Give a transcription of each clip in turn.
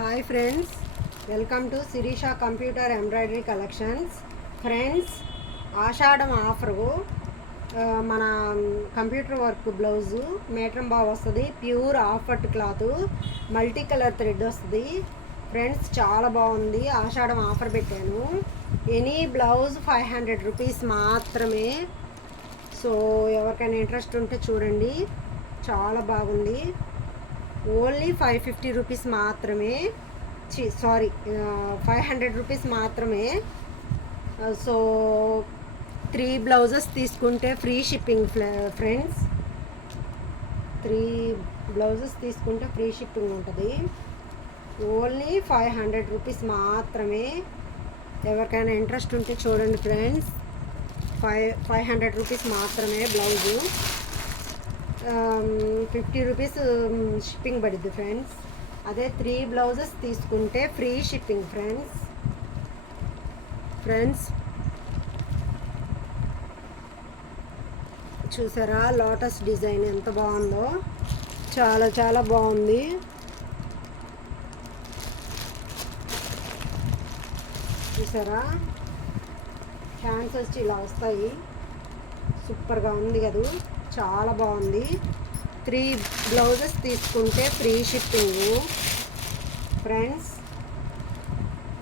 Hi friends welcome to Sireesha computer embroidery collections friends Ashadham offer మన computer work blouse మేటం బాగా వస్తుంది pure ఆఫర్ట్ క్లాత్ మల్టీ కలర్ థ్రెడ్ వస్తుంది. Friends చాలా బాగుంది. ఆషాఢం ఆఫర్ పెట్టాను. Any blouse five hundred rupees మాత్రమే. సో ఎవరికైనా ఇంట్రెస్ట్ ఉంటే చూడండి. చాలా బాగుంది. ఓన్లీ ఫైవ్ ఫిఫ్టీ రూపీస్ మాత్రమే సారీ ఫైవ్ హండ్రెడ్ రూపీస్ మాత్రమే. సో త్రీ బ్లౌజెస్ తీసుకుంటే free shipping friends. Three blouses తీసుకుంటే ఫ్రీ షిప్పింగ్ ఉంటుంది. ఓన్లీ ఫైవ్ హండ్రెడ్ రూపీస్ మాత్రమే. ఎవరికైనా ఇంట్రెస్ట్ ఉంటే చూడండి friends. Five five hundred rupees మాత్రమే బ్లౌజు. ఫిఫ్టీ రూపీస్ షిప్పింగ్ పడుద్ది ఫ్రెండ్స్ అదే త్రీ బ్లౌజెస్ తీసుకుంటే ఫ్రీ షిప్పింగ్ ఫ్రెండ్స్ ఫ్రెండ్స్ చూసారా? లోటస్ డిజైన్ ఎంత బాగుందో. చాలా చాలా బాగుంది. చూసారా? హ్యాండ్స్ వచ్చి ఇలా వస్తాయి. సూపర్గా ఉంది కదా. చాలా బాగుంది. త్రీ బ్లౌజెస్ తీసుకుంటే ఫ్రీ షిప్పింగ్. ఫ్రెండ్స్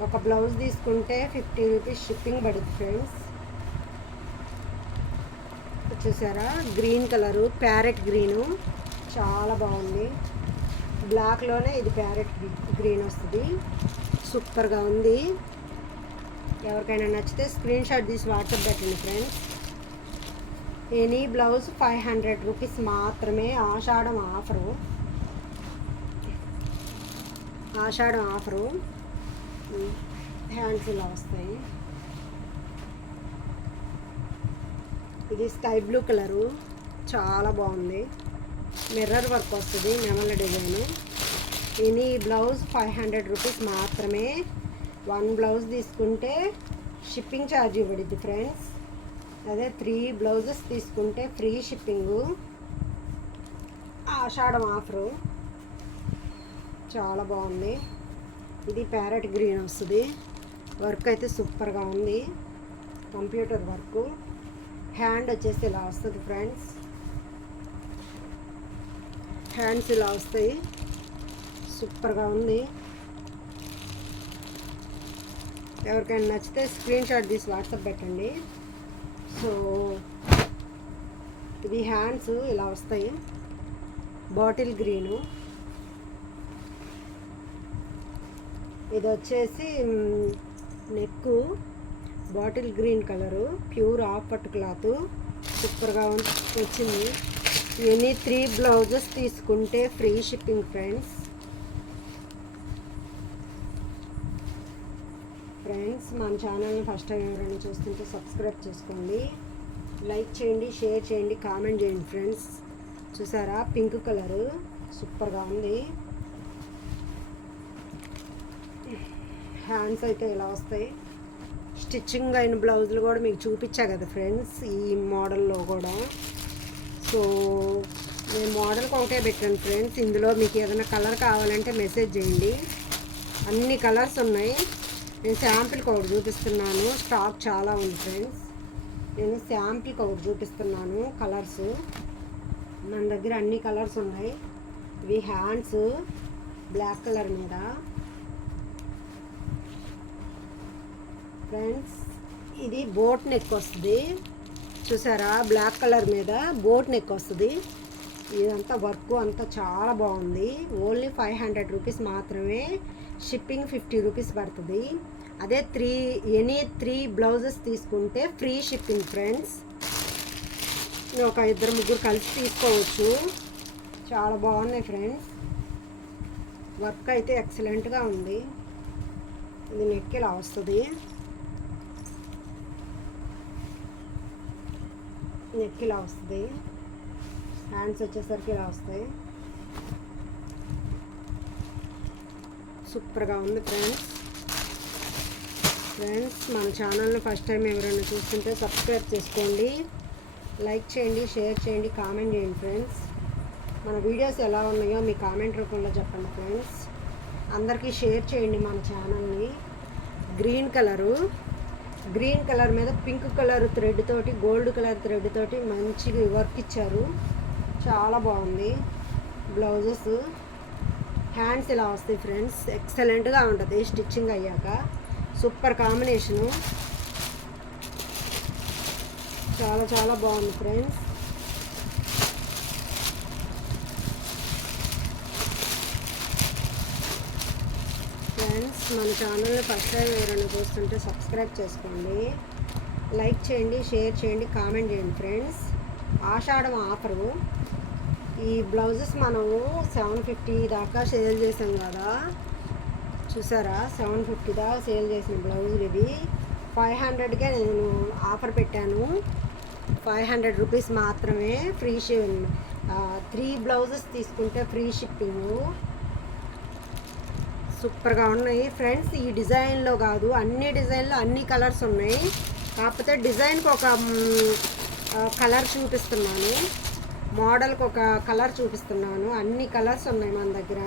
ఒక బ్లౌజ్ తీసుకుంటే ఫిఫ్టీ రూపీస్ షిప్పింగ్ పడుతుంది ఫ్రెండ్స్. చూసారా? Green colour parrot green. చాలా బాగుంది. బ్లాక్లోనే ఇది ప్యారెట్ గ్రీన్ వస్తుంది. సూపర్గా ఉంది. ఎవరికైనా నచ్చితే స్క్రీన్ షాట్ తీసి వాట్సాప్ పెట్టండి friends. Any blouse five hundred rupees మాత్రమే Ashadham offer Ashadham offer hands ఇలా వస్తాయి ఇది స్కై బ్లూ కలరు చాలా బాగుంది. మిర్రర్ వర్క్ వస్తుంది నెమల design any blouse five hundred rupees మాత్రమే వన్ బ్లౌజ్ తీసుకుంటే షిప్పింగ్ ఛార్జ్ ఇవ్వడిద్ది ఫ్రెండ్స్ అదే త్రీ బ్లౌజెస్ తీసుకుంటే ఫ్రీ షిప్పింగు. ఆషాఢం ఆఫరు. చాలా బాగుంది. ఇది ప్యారెట్ గ్రీన్ వస్తుంది. వర్క్ అయితే సూపర్గా ఉంది. Computer work. హ్యాండ్ వచ్చేసి ఇలా వస్తుంది ఫ్రెండ్స్. హ్యాండ్స్ ఇలా వస్తాయి. సూపర్గా ఉంది. ఎవరికైనా నచ్చితే స్క్రీన్ షాట్ తీసి వాట్సాప్ పెట్టండి. సో ఇది హ్యాండ్స్ ఇలా వస్తాయి. Bottle green. ఇది వచ్చేసి neck bottle green colour. Pure ఆఫట్ cloth. సూపర్గా వచ్చింది. ఎనీ త్రీ బ్లౌజెస్ తీసుకుంటే ఫ్రీ షిప్పింగ్ ఫ్రెండ్స్. ఫ్రెండ్స్ మన ఛానల్ని ఫస్ట్ టైం ఎవరైనా చూస్తుంటే సబ్స్క్రైబ్ చేసుకోండి. లైక్ చేయండి షేర్ చేయండి కామెంట్ చేయండి ఫ్రెండ్స్. చూసారా? Pink colour. సూపర్గా ఉంది. హ్యాండ్స్ అయితే ఇలా వస్తాయి. స్టిచ్చింగ్ అయిన బ్లౌజులు కూడా మీకు చూపించా కదా ఫ్రెండ్స్ ఈ మోడల్లో కూడా. సో నేను మోడల్కి ఒకటే పెట్టాను ఫ్రెండ్స్. ఇందులో మీకు ఏదైనా కలర్ కావాలంటే మెసేజ్ చేయండి. అన్ని కలర్స్ ఉన్నాయి. నేను శాంపిల్కి ఒకటి చూపిస్తున్నాను. స్టాక్ చాలా ఉంది ఫ్రెండ్స్. నేను శాంపిల్కి ఒకటి చూపిస్తున్నాను. కలర్స్. మన దగ్గర అన్ని కలర్స్ ఉన్నాయి. ఇవి హ్యాండ్స్ బ్లాక్ కలర్ మీద. ఫ్రెండ్స్ ఇది బోట్ నెక్ వస్తుంది. చూసారా? బ్లాక్ కలర్ మీద బోట్ నెక్ వస్తుంది. ఇదంతా వర్క్ అంతా చాలా బాగుంది. ఓన్లీ ఫైవ్ హండ్రెడ్ రూపీస్ మాత్రమే. షిప్పింగ్ ఫిఫ్టీ రూపీస్ పడుతుంది. అదే త్రీ ఎనీ త్రీ బ్లౌజెస్ తీసుకుంటే ఫ్రీ షిప్పింగ్ ఫ్రెండ్స్. ఒక ఇద్దరు ముగ్గురు కలిసి తీసుకోవచ్చు. చాలా బాగున్నాయి ఫ్రెండ్స్. వర్క్ అయితే ఎక్సలెంట్గా ఉంది. ఇది నెక్ ఇలా వస్తుంది. నెక్ ఇలా వస్తుంది. హ్యాండ్స్ వచ్చేసరికి ఇలా వస్తాయి. సూపర్గా ఉంది ఫ్రెండ్స్. ఫ్రెండ్స్ మన ఛానల్ని ఫస్ట్ టైం ఎవరైనా చూస్తుంటే సబ్స్క్రైబ్ చేసుకోండి. లైక్ చేయండి షేర్ చేయండి కామెంట్ చేయండి ఫ్రెండ్స్. మన వీడియోస్ ఎలా ఉన్నాయో మీ కామెంట్ రూపంలో చెప్పండి ఫ్రెండ్స్. అందరికీ షేర్ చేయండి మన ఛానల్ని. Green colour. గ్రీన్ కలర్ మీద పింక్ కలర్ థ్రెడ్ తోటి గోల్డ్ కలర్ థ్రెడ్ తోటి మంచిగా వర్క్ ఇచ్చారు. చాలా బాగుంది. బ్లౌజెస్. హ్యాండ్స్ ఇలా వస్తాయి ఫ్రెండ్స్ ఎక్సలెంట్గా ఉంటుంది. స్టిచ్చింగ్ అయ్యాక. సూపర్ కాంబినేషను చాలా చాలా బాగుంది ఫ్రెండ్స్ ఫ్రెండ్స్ మన ఛానల్ని ఫస్ట్ టైం ఎవరైనా చూస్తుంటే సబ్స్క్రైబ్ చేసుకోండి. లైక్ చేయండి షేర్ చేయండి కామెంట్ చేయండి ఫ్రెండ్స్ ఆషాఢం ఆఫరు. ఈ బ్లౌజెస్ మనము సెవెన్ ఫిఫ్టీ దాకా సేల్ చేసాం కదా. చూసారా? సెవెన్ ఫిఫ్టీ దాకా సేల్ చేసిన బ్లౌజులు ఇవి. ఫైవ్ హండ్రెడ్కే నేను ఆఫర్ పెట్టాను. ఫైవ్ హండ్రెడ్ రూపీస్ మాత్రమే ఫ్రీ షిప్పింగ్ త్రీ బ్లౌజెస్ తీసుకుంటే ఫ్రీ షిప్పింగ్. సూపర్గా ఉన్నాయి. ఫ్రెండ్స్ ఈ డిజైన్లో కాదు అన్ని డిజైన్లో అన్ని కలర్స్ ఉన్నాయి. కాకపోతే డిజైన్కి ఒక కలర్ చూపిస్తున్నాను. మోడల్కి ఒక కలర్ చూపిస్తున్నాను. అన్ని కలర్స్ ఉన్నాయి మన దగ్గర.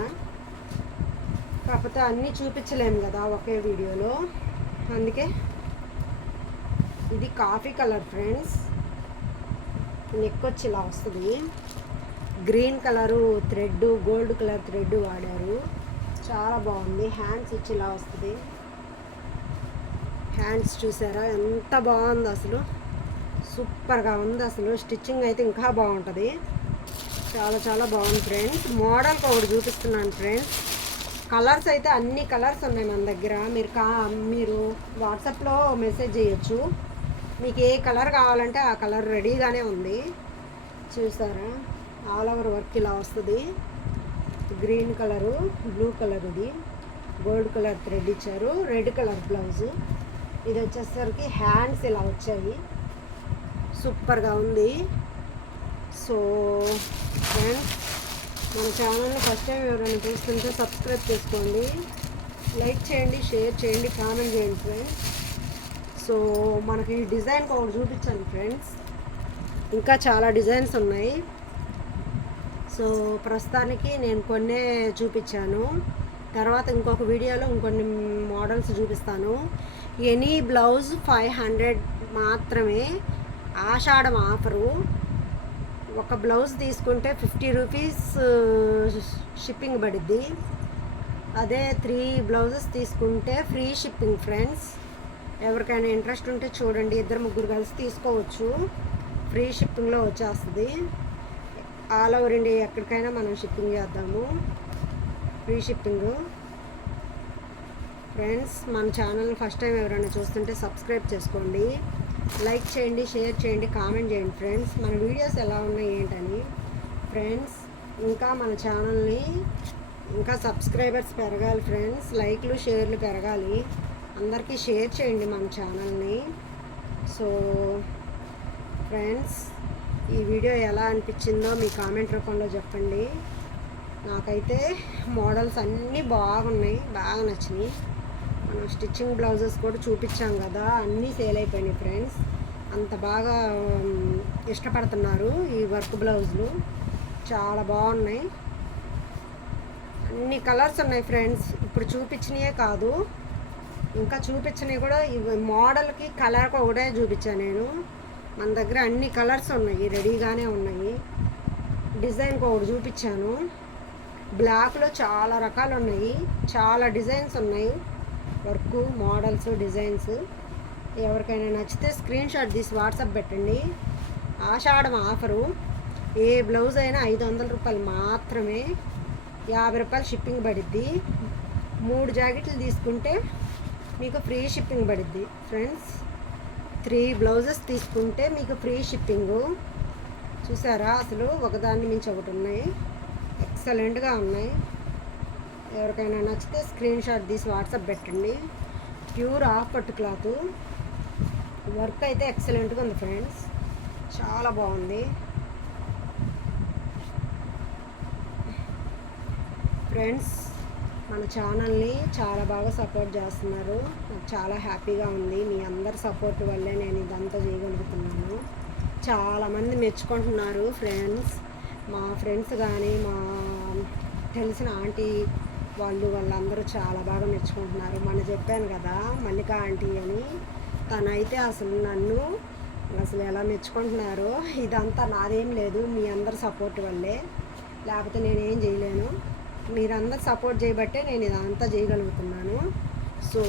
కాకపోతే అన్నీ చూపించలేము కదా ఒకే వీడియోలో. అందుకే ఇది కాఫీ కలర్ ఫ్రెండ్స్. నెక్ వచ్చి ఇలా వస్తుంది. Green colour thread gold colour thread వాడారు. చాలా బాగుంది. హ్యాండ్స్ వచ్చి ఇలా వస్తుంది. హ్యాండ్స్ చూసారా? ఎంత బాగుంది అసలు. సూపర్గా ఉంది అసలు. స్టిచ్చింగ్ అయితే ఇంకా బాగుంటుంది. చాలా చాలా బాగుంది ఫ్రెండ్స్. మోడల్కి ఒకటి చూపిస్తున్నాను ఫ్రెండ్స్. కలర్స్ అయితే అన్ని కలర్స్ ఉన్నాయి మన దగ్గర. మీరు కా మీరు వాట్సాప్లో మెసేజ్ చేయొచ్చు. మీకు ఏ కలర్ కావాలంటే ఆ కలర్ రెడీగానే ఉంది. చూసారా? ఆల్ ఓవర్ వర్క్ ఇలా వస్తుంది. గ్రీన్ కలరు బ్లూ కలర్ ఇది. గోల్డ్ కలర్ థ్రెడ్ ఇచ్చారు. Red colour blouse. ఇది వచ్చేసరికి హ్యాండ్స్ ఇలా వచ్చాయి. సూపర్గా ఉంది. సో ఫ్రెండ్స్ మన ఛానల్ని ఫస్ట్ టైం ఎవరైనా చూస్తుంటే సబ్స్క్రైబ్ చేసుకోండి. లైక్ చేయండి షేర్ చేయండి కామెంట్ చేయండి ఫ్రెండ్స్ సో మనకి ఈ డిజైన్ ఒకటి చూపించాను ఫ్రెండ్స్ ఇంకా చాలా డిజైన్స్ ఉన్నాయి. సో ప్రస్తుతానికి నేను కొన్నే చూపించాను. తర్వాత ఇంకొక వీడియోలో ఇంకొన్ని మోడల్స్ చూపిస్తాను. ఎనీ బ్లౌజ్ ఫైవ్ హండ్రెడ్ మాత్రమే. ఆషాఢం ఆఫరు. ఒక బ్లౌజ్ తీసుకుంటే ఫిఫ్టీ రూపీస్ షిప్పింగ్ పడుద్ది. అదే త్రీ బ్లౌజెస్ తీసుకుంటే ఫ్రీ షిప్పింగ్ ఫ్రెండ్స్. ఎవరికైనా ఇంట్రెస్ట్ ఉంటే చూడండి ఇద్దరు ముగ్గురు కలిసి తీసుకోవచ్చు. ఫ్రీ షిప్పింగ్లో వచ్చేస్తుంది. ఆల్ ఓవర్ ఇండియా ఎక్కడికైనా మనం షిప్పింగ్ చేద్దాము. Free shipping. ఫ్రెండ్స్ మన ఛానల్ని ఫస్ట్ టైం ఎవరైనా చూస్తుంటే సబ్స్క్రైబ్ చేసుకోండి. లైక్ చేయండి షేర్ చేయండి కామెంట్ చేయండి ఫ్రెండ్స్. మన వీడియోస్ ఎలా ఉన్నాయి ఏంటని ఫ్రెండ్స్ ఇంకా మన ఛానల్ని ఇంకా సబ్స్క్రైబర్స్ పెరగాలి ఫ్రెండ్స్. లైక్లు షేర్లు పెరగాలి. అందరికీ షేర్ చేయండి మన ఛానల్ని. సో ఫ్రెండ్స్ ఈ వీడియో ఎలా అనిపించిందో మీ కామెంట్ రూపంలో చెప్పండి. నాకైతే మోడల్స్ అన్నీ బాగున్నాయి బాగా నచ్చినాయి. మనం స్టిచ్చింగ్ బ్లౌజెస్ కూడా చూపించాం కదా అన్నీ సేల్ అయిపోయినాయి ఫ్రెండ్స్. అంత బాగా ఇష్టపడుతున్నారు ఈ వర్క్ బ్లౌజులు. చాలా బాగున్నాయి. అన్ని కలర్స్ ఉన్నాయి ఫ్రెండ్స్. ఇప్పుడు చూపించినవే కాదు. ఇంకా చూపించినవి కూడా ఇవి మోడల్కి కలర్కి ఒకటే చూపించాను నేను. మన దగ్గర అన్ని కలర్స్ ఉన్నాయి రెడీగానే ఉన్నాయి. డిజైన్కి ఒకటి చూపించాను. బ్లాక్లో చాలా రకాలు ఉన్నాయి. చాలా డిజైన్స్ ఉన్నాయి. Work models designs. ఎవరికైనా నచ్చితే స్క్రీన్ షాట్ తీసి వాట్సాప్ పెట్టండి. ఆషాఢం ఆఫరు. ఏ బ్లౌజ్ అయినా ఐదు వందల రూపాయలు మాత్రమే. యాభై రూపాయలు షిప్పింగ్ పడిద్ది. మూడు జాకెట్లు తీసుకుంటే మీకు ఫ్రీ షిప్పింగ్ పడిద్ది. ఫ్రెండ్స్ త్రీ బ్లౌజెస్ తీసుకుంటే మీకు ఫ్రీ షిప్పింగు. చూసారా? అసలు ఒకదాన్ని మించి ఒకటి ఉన్నాయి. ఎక్సలెంట్గా ఉన్నాయి. ఎవరికైనా నచ్చితే స్క్రీన్ షాట్ తీసి వాట్సాప్ పెట్టండి. ప్యూర్ ఆఫ్ పట్టు క్లాత్. వర్క్ అయితే ఎక్సలెంట్గా ఉంది ఫ్రెండ్స్. చాలా బాగుంది. ఫ్రెండ్స్ మన ఛానల్ని చాలా బాగా సపోర్ట్ చేస్తున్నారు. నాకు చాలా హ్యాపీగా ఉంది. మీ అందరి సపోర్ట్ వల్లే నేను ఇదంతా చేయగలుగుతున్నాను. చాలామంది మెచ్చుకుంటున్నారు ఫ్రెండ్స్. మా ఫ్రెండ్స్ కానీ మా తెలిసిన ఆంటీ వాళ్ళు వాళ్ళందరూ చాలా బాగా మెచ్చుకుంటున్నారు. మన చెప్పాను కదా మల్లిక ఆంటీ అని. తనైతే అసలు నన్ను అసలు ఎలా మెచ్చుకుంటున్నారో ఇదంతా నాదేం లేదు. మీ అందరి సపోర్ట్ వల్లే. లేకపోతే నేనేం చేయలేను. మీరందరు సపోర్ట్ చేయబట్టే నేను ఇదంతా చేయగలుగుతున్నాను. సో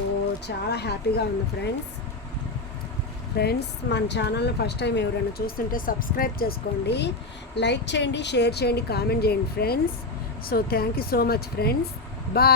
చాలా హ్యాపీగా ఉంది ఫ్రెండ్స్. ఫ్రెండ్స్ మన ఛానల్ని ఫస్ట్ టైం ఎవరైనా చూస్తుంటే సబ్స్క్రైబ్ చేసుకోండి. లైక్ చేయండి షేర్ చేయండి కామెంట్ చేయండి friends. So thank you so much friends. Bye.